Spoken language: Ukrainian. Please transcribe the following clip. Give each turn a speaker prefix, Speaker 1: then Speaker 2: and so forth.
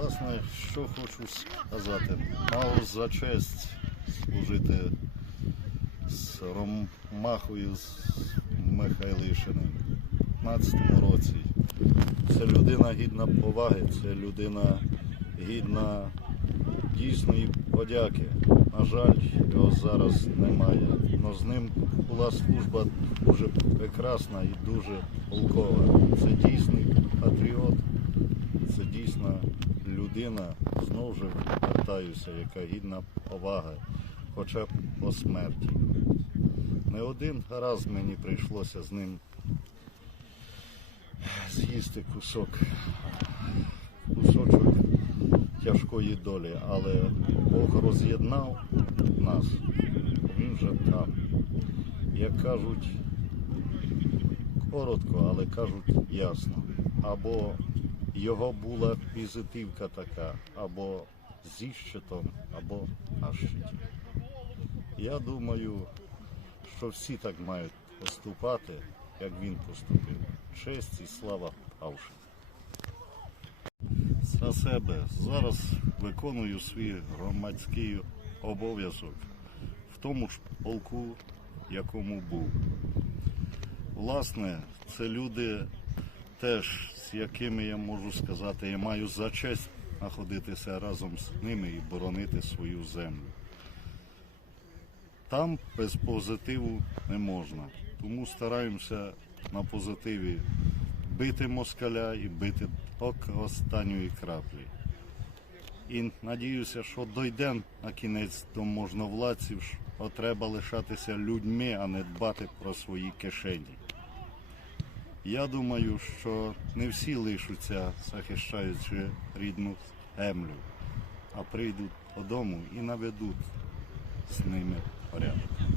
Speaker 1: Власне, що хочу сказати. Мав за честь служити з Ромахою з Михайлишиним в 15-му році. Це людина гідна поваги, це людина гідна дійсної подяки. На жаль, його зараз немає. Но з ним була служба дуже прекрасна і дуже полкова. Це дійсний патріот, людина, знову ж повертаюся, яка гідна поваги, хоча б по смерті. Не один раз мені прийшлося з ним з'їсти кусок, кусочок тяжкої долі, але Бог роз'єднав нас, він же там. Як кажуть, коротко, але кажуть ясно. Або його була візитивка така, або зі щитом, або на щиті. Я думаю, що всі так мають поступати, як він поступив. Честь і слава Павши. За себе зараз виконую свій громадський обов'язок в тому ж полку, якому був. Власне, це люди теж, з якими я можу сказати, я маю за честь знаходитися разом з ними і боронити свою землю. Там без позитиву не можна. Тому стараємося на позитиві бити москаля і бити до останньої краплі. І надіюся, що дойдемо на кінець до можновладців, що треба лишатися людьми, а не дбати про свої кишені. Я думаю, що не всі лишаться, захищаючи рідну землю, а прийдуть додому і наведуть з ними порядок.